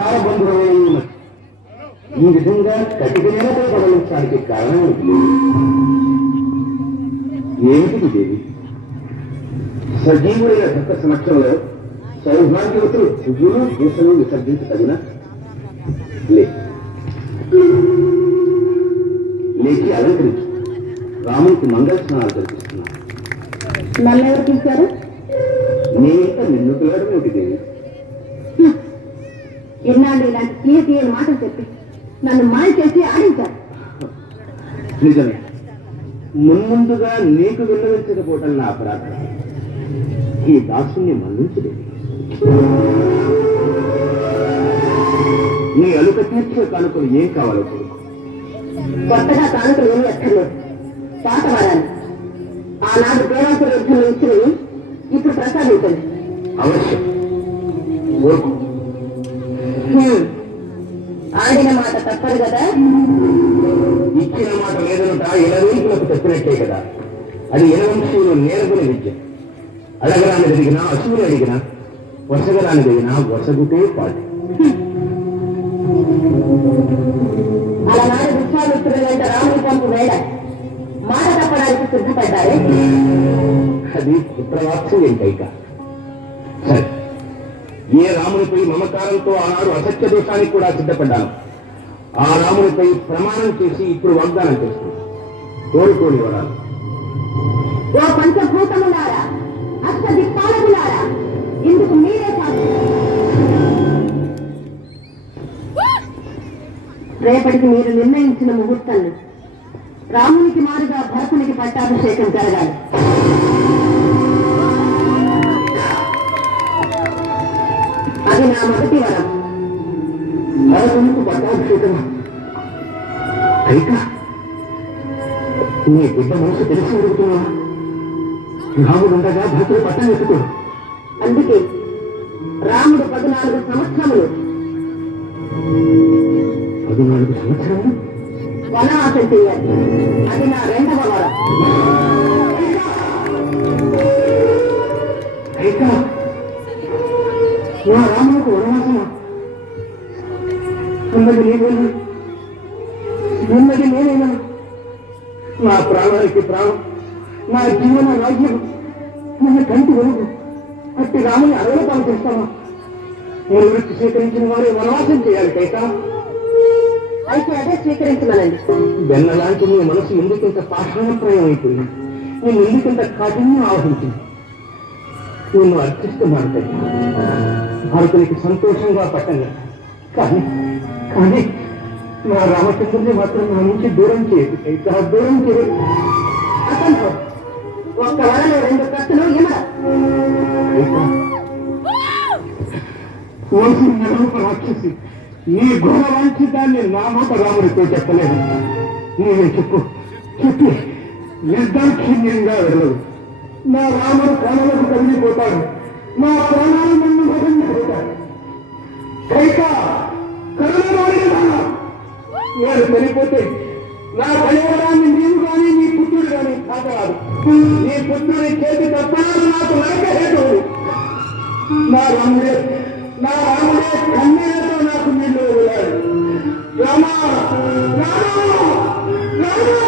ప్రాణ బంధువులై ఉన్నది. ఈ విధంగా కటిక నేలపై బదలించడానికి కారణం ఏమిటి దేవి? సజీవులైన భక్త సమక్షంలో సౌభాగ్యవతులు పువ్వులు పూసలు విసర్జించదగిన లేచి అలంకరించు. రామునికి మంగళ స్నానాలు కల్పిస్తున్నాను. నన్ను ఎవరు పిలిచారు? నేనింత నిన్ను పిలవడం ఏమిటి దేవి? ఎన్నాళ్ళు ఇలాంటి తీయని మాటలు చెప్పి నన్ను మాయ చేసి ఆడించారు. నిజమే, మున్ముందుగా నీకు విన్నవించకపోవటం నా అపరాధం. ఈ దాసుని మన్నించలేదు. నీ అలుక తీర్చే కానుకలు ఏం కావాలో కొడుకు. కొత్తగా కానుకలు ఏమీ అక్కర్లేదు. పాత వాడాలి. ఆనాడు దేవాసుర యుద్ధంలో ఇచ్చినవి ఇప్పుడు ప్రసాదించండి. అవశ్యం. ఊరుకు. ఆడిన మాట తప్పదు కదా. ఇచ్చిన మాట లేదనుట ఇలవేపులకు చెప్పినట్టే కదా. అది ఇలవంశీయులు నేర్పుని విద్య. అడగరాని ఎదిగినా అసూలు అడిగినా వసగరాని ఎదిగినా వసగుటే పాటు. అలనాడు విశ్వామిత్రులంట రాముని పంపు వేళ మాట తప్పడానికి సిద్ధపడ్డారే. అది పుత్రవాత్సల్యం కైక. సరే, ఏ రామునిపై మమకారంతో ఆనాడు అసత్య దోషానికి కూడా సిద్ధపడ్డాను, ఆ రామునిపై ప్రమాణం చేసి ఇప్పుడు వాగ్దానం చేస్తున్నాను. కోరుకోని వరాలు. ఓ పంచభూతములారా, అష్టదిక్పాలకులారా, ఇందుకు మీరే కాదు. రేపటికి మీరు నిర్ణయించిన ముహూర్తాన్ని రామునికి మారుగా భరతునికి పట్టాభిషేకం జరగాలి. అది నా మొదటి వరం. భరతునికి పట్టాభిషేకమా? కైక, నీ బిడ్డ మనసు తెలిసి అడుగుతున్నా. రాముడుండగా భరతుడు పట్టం ఎత్తుకోడు. అందుకే రాముడు 14 సంవత్సరములు 14 సంవత్సరాలు వనవాసం చేయాలి. అది నా 2వ వరం. కైక, నా రాములకు వనవాసమా? ఉన్నది నేనేనా? ఉన్నది నేనేనా? నా ప్రాణానికి ప్రాణం, నా జీవన రాజ్యం, మన కంటి వెలుగు అట్టి రాముని అడవులపాలు చేస్తావా? నేను వృత్తి స్వీకరించిన వారే వనవాసం చేయాలి కైక. అయితే అదే స్వీకరించమనండి. బెన్నలాంటి నీ మనసు ఎందుకింత పాషాణప్రాయం అయిపోయింది? నేను ఎందుకింత కాఠిన్యం ఆవహించింది? నిన్ను అర్చిస్తున్నాను కైక. భారతునికి సంతోషంగా పట్టండి. కానీ కానీ నా రామచంద్రుని మాత్రం నా నుంచి దూరం చేయదు కైక, దూరం చేయదు. అసంభవం. ఒక్క వరలో 2 కత్తులు ఇమడ. కోసి నరూప రాక్షసి, నీ ఘోర వాంఛితాన్ని నా మాట రాముడితో చెప్పలేదు. నీవే చెప్పు, చెప్పి నిర్దాక్షిణ్యంగా వెళ్ళదు. నా రాముడు ప్రాణాలకు కదిలిపోతాడు, నా ప్రాణాలు నన్ను భరించిపోతాడు. కైక, నేను చనిపోతే నా పరివారాన్ని నీవు కానీ నీ పుత్రుడు కానీ కాకరాదు. నీ పుత్రుడి చేతి తప్పాలు నాకు నరకహేతువు. నా రాముడే కన్నీళ్లతో నాకు నీళ్లు వదిలాడు. రామా, రామా, రామా.